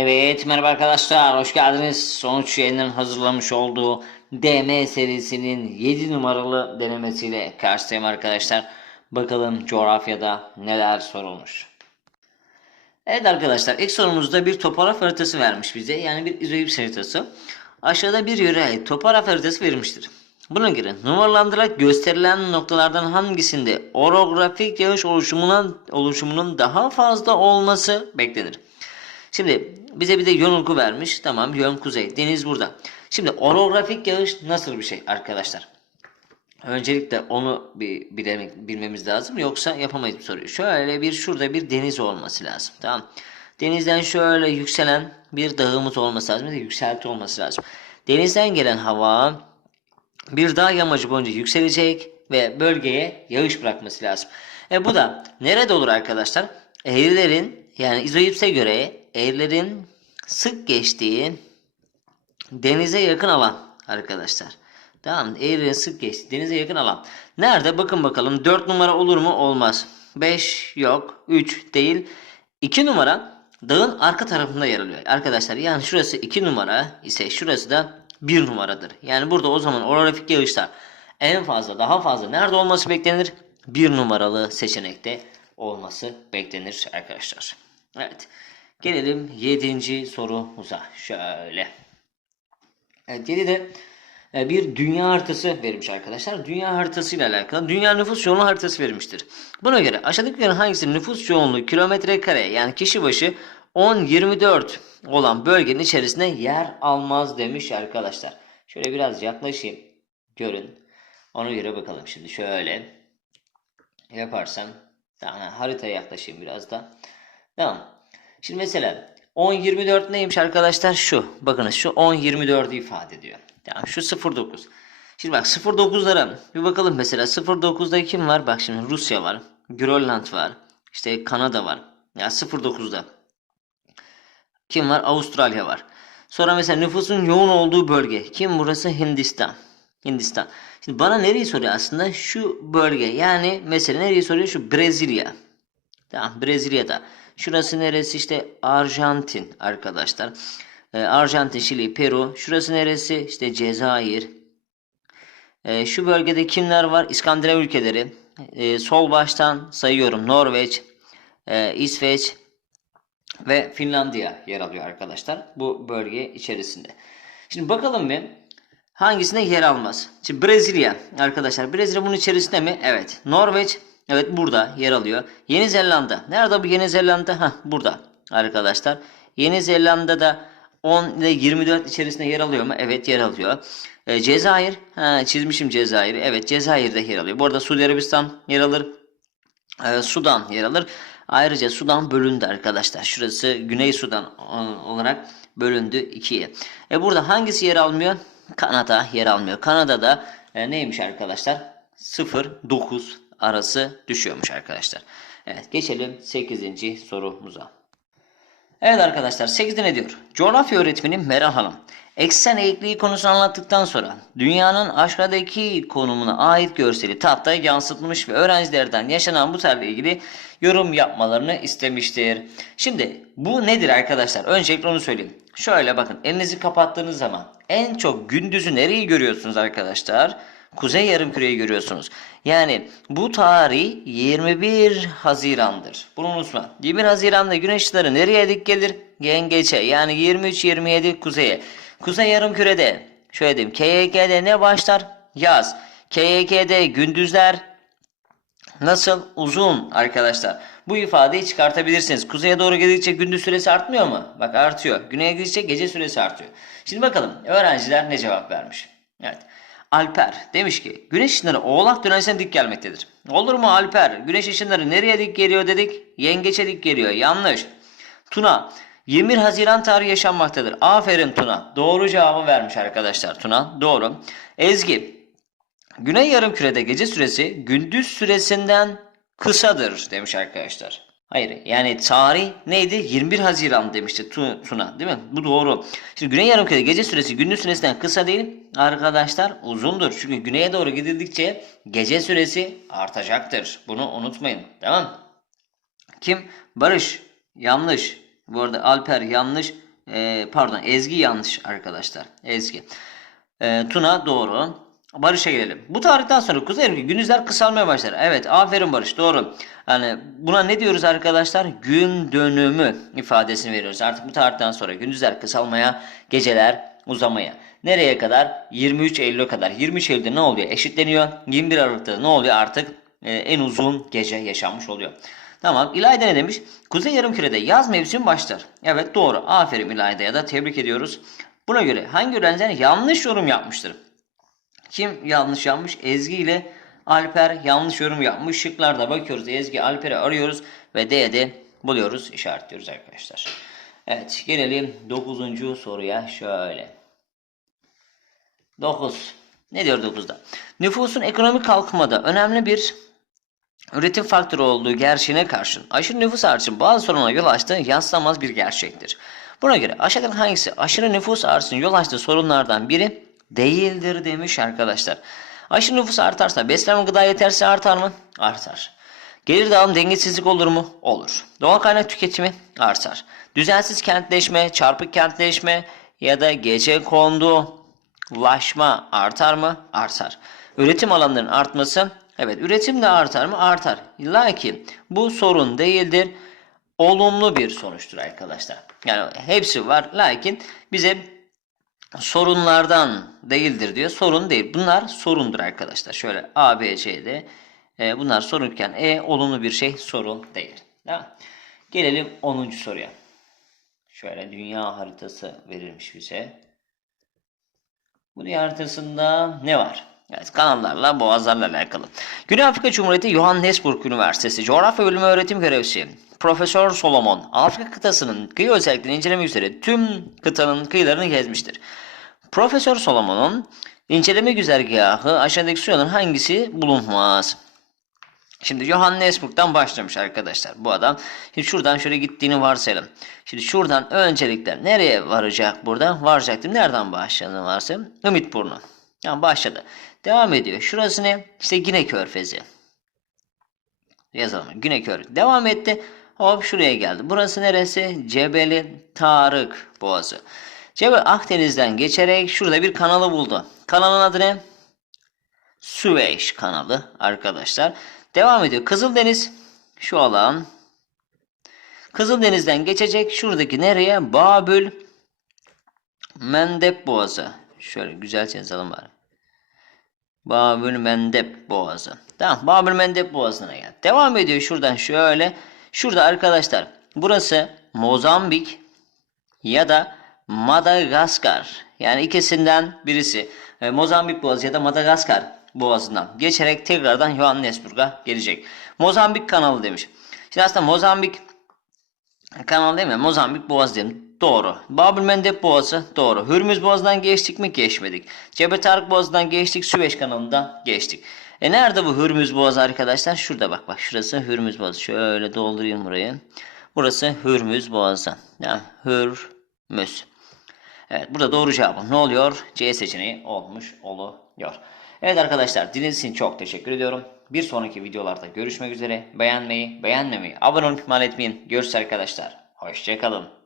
Evet merhaba arkadaşlar hoş geldiniz. Sonuç yayınların hazırlamış olduğu DM serisinin 7 numaralı denemesiyle karşıdayım arkadaşlar. Bakalım coğrafyada neler sorulmuş. Evet arkadaşlar ilk sorumuzda bir topograf haritası vermiş bize. Yani bir izoips haritası. Aşağıda bir yöre ait topograf haritası verilmiştir. Buna göre numaralandırarak gösterilen noktalardan hangisinde orografik yağış oluşumunun, oluşumunun daha fazla olması beklenir? Şimdi bize bir de yön uygu vermiş. Tamam yön kuzey. Deniz burada. Şimdi orografik yağış nasıl bir şey arkadaşlar? Öncelikle onu bir bilemek, bilmemiz lazım. Yoksa yapamayız bu soruyu. Şöyle bir şurada bir deniz olması lazım. Tamam. Denizden şöyle yükselen bir dağımız olması lazım. Bir yükselti olması lazım. Denizden gelen hava bir dağ yamacı boyunca yükselecek ve bölgeye yağış bırakması lazım. E bu da nerede olur arkadaşlar? Eğrilerin yani izoipse göre eğrilerin sık geçtiği denize yakın alan arkadaşlar. Tamam mı? Eğrilerin sık geçtiği denize yakın alan. Nerede? Bakın bakalım 4 numara olur mu? Olmaz. 5 yok. 3 değil. 2 numara dağın arka tarafında yer alıyor. Arkadaşlar yani şurası 2 numara ise şurası da 1 numaradır. Yani burada o zaman orografik yağışlar en fazla daha fazla nerede olması beklenir? 1 numaralı seçenekte olması beklenir arkadaşlar. Evet. Gelelim 7. sorumuza. Şöyle. Evet 7'de e, bir dünya haritası verilmiş arkadaşlar. Dünya haritası ile alakalı dünya nüfus yoğunluğu haritası verilmiştir. Buna göre aşağıdakilerin hangisinin nüfus yoğunluğu kilometre kare yani kişi başı 10-24 olan bölgenin içerisinde yer almaz demiş arkadaşlar. Şöyle biraz yaklaşayım. Görün. Ona göre bakalım şimdi şöyle yaparsam tamam haritaya yaklaşayım biraz da. Tamam. Şimdi mesela 10-24 neymiş arkadaşlar? Şu. Bakınız şu 10-24'ü ifade ediyor. Tamam şu 09. Şimdi bak 09'lara bir bakalım mesela 09'da kim var? Bak şimdi Rusya var. Grönland var. İşte Kanada var. Ya 09'da. Kim var? Avustralya var. Sonra mesela nüfusun yoğun olduğu bölge. Kim burası? Hindistan. Hindistan. Şimdi bana nereyi soruyor aslında? Şu bölge. Yani mesela nereyi soruyor? Şu Brezilya. Tamam Brezilya'da. Şurası neresi? İşte Arjantin arkadaşlar. Ee, Arjantin, Şili, Peru. Şurası neresi? İşte Cezayir. Ee, şu bölgede kimler var? İskandinav ülkeleri. Ee, sol baştan sayıyorum. Norveç, e, İsveç ve Finlandiya yer alıyor arkadaşlar. Bu bölge içerisinde. Şimdi bakalım bir hangisine yer almaz? Şimdi Brezilya arkadaşlar. Brezilya bunun içerisinde mi? Evet. Norveç evet burada yer alıyor. Yeni Zelanda. Nerede bu Yeni Zelanda? Hah burada arkadaşlar. Yeni Zelanda'da 10 ile 24 içerisinde yer alıyor mu? Evet yer alıyor. Ee, Cezayir. Ha, çizmişim Cezayir'i. Evet Cezayir'de yer alıyor. Bu arada Suudi Arabistan yer alır. Ee, Sudan yer alır. Ayrıca Sudan bölündü arkadaşlar. Şurası Güney Sudan olarak bölündü ikiye. E burada hangisi yer almıyor? Kanada yer almıyor. Kanada'da e, neymiş arkadaşlar? 0-9 arası düşüyormuş arkadaşlar. Evet geçelim 8. sorumuza. Evet arkadaşlar 8'de ne diyor? Coğrafya öğretmeni Meral Hanım. Eksen eğikliği konusunu anlattıktan sonra dünyanın aşağıdaki konumuna ait görseli tahtaya yansıtılmış ve öğrencilerden yaşanan bu telle ilgili yorum yapmalarını istemiştir. Şimdi bu nedir arkadaşlar? Öncelikle onu söyleyeyim. Şöyle bakın elinizi kapattığınız zaman en çok gündüzü nereyi görüyorsunuz arkadaşlar? Kuzey yarımküreyi görüyorsunuz. Yani bu tarih 21 Haziran'dır. Bunu unutma. 21 Haziran'da güneş nereye dik gelir? Yengeçe. Yani 23-27 kuzeye. Kuzey yarımkürede şöyle diyeyim. KYK'de ne başlar? Yaz. KYK'de gündüzler Nasıl? Uzun arkadaşlar. Bu ifadeyi çıkartabilirsiniz. Kuzeye doğru gidildikçe gündüz süresi artmıyor mu? Bak artıyor. Güneye gidildikçe gece süresi artıyor. Şimdi bakalım öğrenciler ne cevap vermiş? Evet. Alper demiş ki güneş ışınları oğlak dönencesine dik gelmektedir. Olur mu Alper? Güneş ışınları nereye dik geliyor dedik? Yengeçe dik geliyor. Yanlış. Tuna 21 Haziran tarihi yaşanmaktadır. Aferin Tuna. Doğru cevabı vermiş arkadaşlar Tuna. Doğru. Ezgi Güney yarımkürede gece süresi gündüz süresinden kısadır demiş arkadaşlar. Hayır yani tarih neydi? 21 Haziran demişti Tu- Tuna değil mi? Bu doğru. Şimdi Güney yarımkürede gece süresi gündüz süresinden kısa değil arkadaşlar uzundur. Çünkü güneye doğru gidildikçe gece süresi artacaktır. Bunu unutmayın. Tamam Kim? Barış. Yanlış. Bu arada Alper yanlış. e, pardon Ezgi yanlış arkadaşlar. Ezgi. E, Tuna doğru. Barış'a gelelim. Bu tarihten sonra Kuzey Yarımküre gündüzler kısalmaya başlar. Evet aferin Barış doğru. Yani buna ne diyoruz arkadaşlar? Gün dönümü ifadesini veriyoruz. Artık bu tarihten sonra gündüzler kısalmaya, geceler uzamaya. Nereye kadar? 23 Eylül'e kadar. 23 Eylül'de ne oluyor? Eşitleniyor. 21 Aralık'ta ne oluyor? Artık e, en uzun gece yaşanmış oluyor. Tamam. İlayda ne demiş? Kuzey Yarımküre'de yaz mevsimi başlar. Evet doğru. Aferin İlayda'ya da tebrik ediyoruz. Buna göre hangi öğrenciler yanlış yorum yapmıştır? Kim yanlış yapmış? Ezgi ile Alper yanlış yorum yapmış. Şıklarda bakıyoruz. Ezgi, Alper'i arıyoruz ve D'de buluyoruz. işaretliyoruz arkadaşlar. Evet gelelim 9. soruya şöyle. 9. Ne diyor 9'da? Nüfusun ekonomik kalkınmada önemli bir üretim faktörü olduğu gerçeğine karşın aşırı nüfus artışının bazı sorunlara yol açtığı yansıtamaz bir gerçektir. Buna göre aşağıdan hangisi aşırı nüfus artışının yol açtığı sorunlardan biri değildir demiş arkadaşlar. Aşırı nüfus artarsa beslenme gıda yetersiz artar mı? Artar. Gelir dağılım dengesizlik olur mu? Olur. Doğal kaynak tüketimi artar. Düzensiz kentleşme, çarpık kentleşme ya da gece kondulaşma artar mı? Artar. Üretim alanlarının artması, evet üretim de artar mı? Artar. Lakin bu sorun değildir. Olumlu bir sonuçtur arkadaşlar. Yani hepsi var. Lakin bize sorunlardan değildir diyor. Sorun değil. Bunlar sorundur arkadaşlar. Şöyle A, B, C, D. E, bunlar sorunken E olumlu bir şey sorun değil. Mi? Gelelim 10. soruya. Şöyle dünya haritası verilmiş bize. Bu dünya haritasında ne var? Evet, kanallarla, boğazlarla alakalı. Güney Afrika Cumhuriyeti Johannesburg Üniversitesi Coğrafya Bölümü öğretim görevlisi Profesör Solomon, Afrika kıtasının kıyı özelliklerini incelemek üzere tüm kıtanın kıyılarını gezmiştir. Profesör Solomon'un inceleme güzergahı aşağıdaki suyanın hangisi bulunmaz? Şimdi Johannesburg'dan başlamış arkadaşlar bu adam. Şimdi şuradan şöyle gittiğini varsayalım. Şimdi şuradan öncelikle nereye varacak burada? Varacaktım. Nereden başladığını varsayalım. Ümitburnu. Yani başladı. Devam ediyor. Şurası ne? İşte Gine Körfezi. Yazalım. Güney Körfezi. Devam etti. Hop şuraya geldi. Burası neresi? Cebeli Tarık Boğazı. Cebel Akdeniz'den geçerek şurada bir kanalı buldu. Kanalın adı ne? Süveyş kanalı arkadaşlar. Devam ediyor. Kızıldeniz şu alan. Kızıldeniz'den geçecek şuradaki nereye? Babül Mendep Boğazı. Şöyle güzelce yazalım bari. Babül Mendep Boğazı. Tamam Babül Mendep Boğazı'na gel. Devam ediyor şuradan şöyle. Şurada arkadaşlar burası Mozambik ya da Madagaskar. Yani ikisinden birisi. E, Mozambik Boğazı ya da Madagaskar Boğazı'ndan geçerek tekrardan Johannesburg'a gelecek. Mozambik kanalı demiş. Şimdi aslında Mozambik kanal değil mi? Mozambik Boğazı diyelim. Doğru. Babül Mendeb Boğazı doğru. Hürmüz Boğazı'ndan geçtik mi? Geçmedik. Cebel Tarık Boğazı'ndan geçtik. Süveyş kanalından geçtik. E nerede bu Hürmüz Boğazı arkadaşlar? Şurada bak bak şurası Hürmüz Boğazı. Şöyle doldurayım burayı. Burası Hürmüz Boğazı. Yani Hürmüz. Evet burada doğru cevabım ne oluyor? C seçeneği olmuş oluyor. Evet arkadaşlar dinlediğiniz için çok teşekkür ediyorum. Bir sonraki videolarda görüşmek üzere. Beğenmeyi, beğenmemeyi, abone olmayı ihmal etmeyin. Görüşürüz arkadaşlar. Hoşçakalın.